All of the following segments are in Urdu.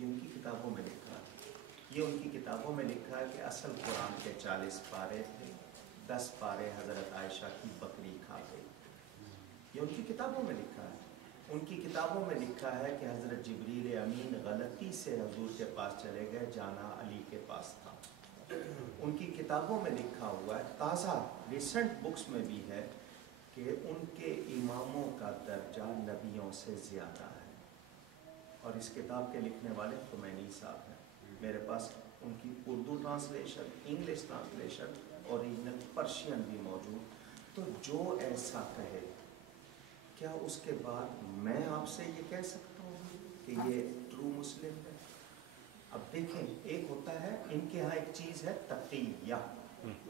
یہ ان کی کتابوں میں لکھا ہے. یہ ان کی کتابوں میں لکھا ہے کہ اصل قرآن کے 40 پارے تھے، 10 پارے حضرت عائشہ کی بکری کھا گئی. یہ ان کی کتابوں میں لکھا ہے. ان کی کتابوں میں لکھا ہے کہ حضرت جبریل امین غلطی سے حضور کے پاس چلے گئے، جانا علی کے پاس تھا. ان کی کتابوں میں لکھا ہوا ہے، تازہ ریسنٹ بکس میں بھی ہے، کہ ان کے اماموں کا درجہ نبیوں سے زیادہ ہے. اور اس کتاب کے لکھنے والے خمینی صاحب ہیں. میرے پاس ان کی Urdu translation, English translation, original Persian بھی موجود. تو جو ایسا کہے، کیا اس کے بعد میں آپ سے یہ کہہ سکتا ہوں کہ یہ ٹرو مسلم ہے؟ اب دیکھیں، ایک ہوتا ہے ان کے ہاں ایک چیز ہے تقیہ.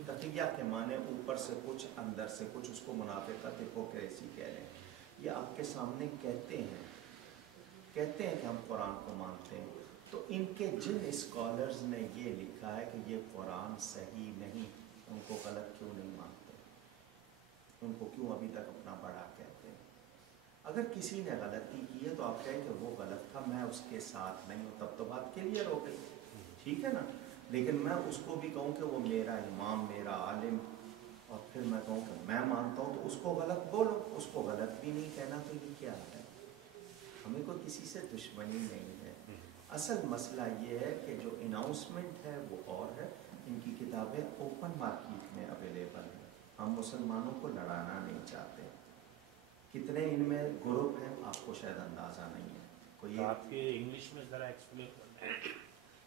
تقیہ کے معنی اوپر سے کچھ اندر سے کچھ، اس کو منافقت، ہپوکریسی کہہ لیں. یہ آپ کے سامنے کہتے ہیں کہ ہم قرآن کو مانتے ہیں. تو ان کے جن اسکالرز نے یہ لکھا ہے کہ یہ قرآن صحیح نہیں، ان کو غلط کیوں نہیں مانتے؟ ان کو کیوں ابھی تک اپنا بڑا کہتے ہیں؟ اگر کسی نے غلطی کی ہے تو آپ کہیں کہ وہ غلط تھا، میں اس کے ساتھ نہیں ہوں، تب تو بات کلیئر ہو گئی، ٹھیک ہے نا. لیکن میں اس کو بھی کہوں کہ وہ میرا امام، میرا عالم، اور پھر میں کہوں کہ میں مانتا ہوں، تو اس کو غلط بولو. اس کو غلط بھی نہیں کہنا، تو یہ کیا ہے؟ ہمیں کوئی کسی سے دشمنی نہیں ہے. اصل مسئلہ یہ ہے کہ جو اناؤنسمنٹ ہے وہ اور ہے. ان کی کتابیں اوپن مارکیٹ میں اویلیبل ہیں. ہم مسلمانوں کو لڑانا نہیں چاہتے. کتنے ان میں گروپ ہیں آپ کو شاید اندازہ نہیں ہے. کوئی آپ کے انگلش میں ذرا ایکسپلین کر دیں گے،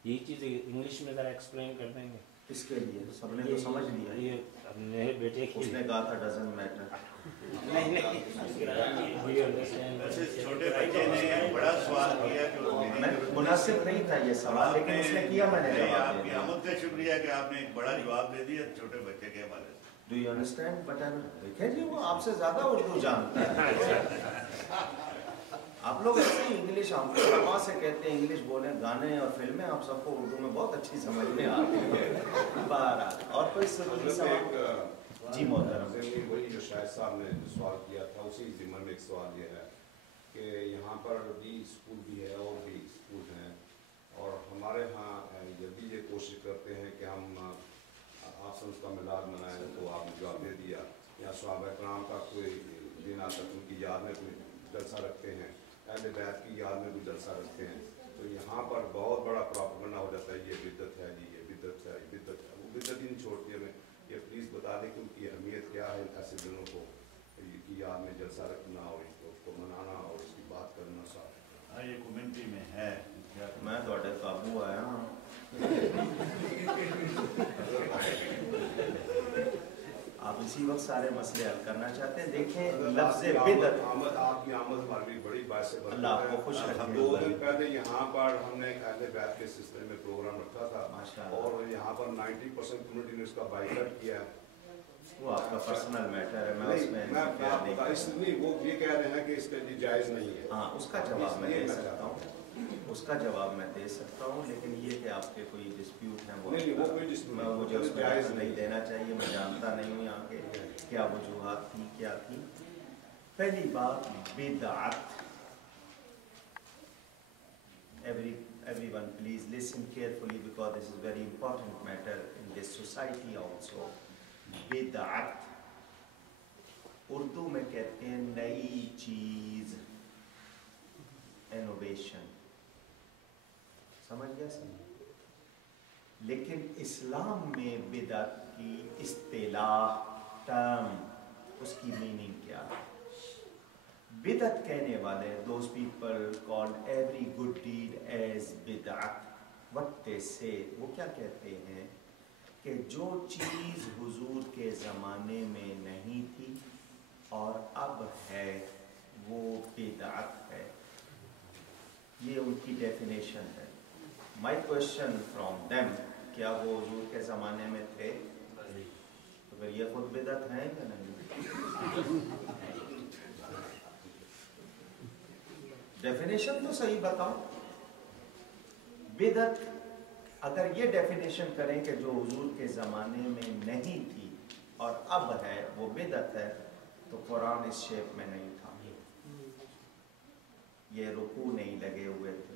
یہ چیز انگلش میں ذرا ایکسپلین کر دیں گے. کس کے لیے؟ سب نے تو سمجھ لیا. یہ میرے بیٹے اس نے کہا تھا ڈزن میٹر. چھوٹے بچے نے بڑا سوال کیا، مناسب نہیں تھا یہ سوال، لیکن اس نے کیا، میں نے جواب آپ دیا. کی آمد کا شکریہ کہ آپ نے ایک بڑا جواب دے دیا چھوٹے بچے کے حوالے سے. Do you understand? بٹ دیکھیں جی، وہ آپ سے زیادہ اردو جانتا ہے. آپ لوگ ایسے ہی انگلش ہم کو سے کہتے ہیں، انگلش بولیں، گانے اور فلمیں آپ سب کو اردو میں بہت اچھی سمجھ میں آتی ہے. بہرحال اور کوئی سوال؟ جی محترم. وہی جو شاہد صاحب نے جو سوال کیا تھا اسی ضمن میں ایک سوال یہ ہے کہ یہاں پر بھی اسکول بھی ہے اور بھی اسکول ہیں، اور ہمارے ہاں جب بھی یہ کوشش کرتے ہیں کہ ہم آپ کا میلاد منائیں تو آپ نے جواب دے دیا، یا صحابہ کرام کا کوئی دن آتا ہے ان کی یاد میں کوئی جلسہ رکھتے ہیں، اہل بیت کی یاد میں کوئی جلسہ رکھتے ہیں، تو یہاں پر بہت بڑا پروپیگنڈا ہو جاتا ہے، یہ بدعت ہے جی، یہ بدعت ہے، یہ بدعت ہے. وہ بدعت ہی نہیں چھوڑتی ہمیں. یہ پلیز بتا دیں کہ ان کی اہمیت کیا ہے ایسے دنوں کو کی یاد میں جلسہ رکھنا اور اس کو منانا اور اس کی بات کرنا. صاحب ہاں، یہ کمیونٹی میں ہے. میں تھوڑے قابو آیا ہوں. آپ اسی وقت سارے مسئلے حل کرنا چاہتے ہیں. دیکھیں لفظ بدعت، آپ کی آمد ہمارے لیے بڑی باعث ہے. اللہ آپ کو خوش رکھے. 2 دن پہلے یہاں پر ہم نے ایک اہل بیت کے سلسلے میں پروگرام رکھا تھا اور یہاں پر 90% کمیونٹی نے اس کا بائیکاٹ کیا ہے. وہ آپ کا پرسنل میٹر ہے، میں اس میں نہیں، وہ یہ کہہ رہے ہیں کہ اس کا یہ جائز نہیں ہے. ہاں، اس کا جواب میں دے سکتا ہوں، اس کا جواب میں دے سکتا ہوں، لیکن یہ کہ آپ کے کوئی ڈسپیوٹ ہیں وہ مجھے اس میں جائز نہیں دینا چاہیے. میں جانتا نہیں ہوں یہاں کے کیا وجوہات تھی، کیا تھی. پہلی بات بدعت. Everyone please listen carefully because this is very important matter in this society also. بدعت اردو میں کہتے ہیں نئی چیز، انوویشن. سمجھ گیا سمجھ؟ لیکن اسلام میں بدعت کی اصطلاح، ٹرم، اس کی میننگ کیا ہے؟ بدعت کہنے والے those people called every good deed as بدعت. what they say، وہ کیا کہتے ہیں کہ جو چیز حضور کے زمانے میں نہیں تھی اور اب ہے وہ بدعت ہے. یہ ان کی ڈیفینیشن ہے. مائی کوشچن فرام دیم، کیا وہ حضور کے زمانے میں تھے؟ تو پھر یہ خود بدعت ہیں یا نہیں؟ ڈیفینیشن تو صحیح بتاؤ. بدعت اگر یہ ڈیفینیشن کریں کہ جو حضور کے زمانے میں نہیں تھی اور اب ہے وہ بدعت ہے، تو قرآن اس شیپ میں نہیں تھا، یہ رکوع نہیں لگے ہوئے تھے،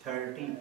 30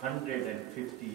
150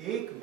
1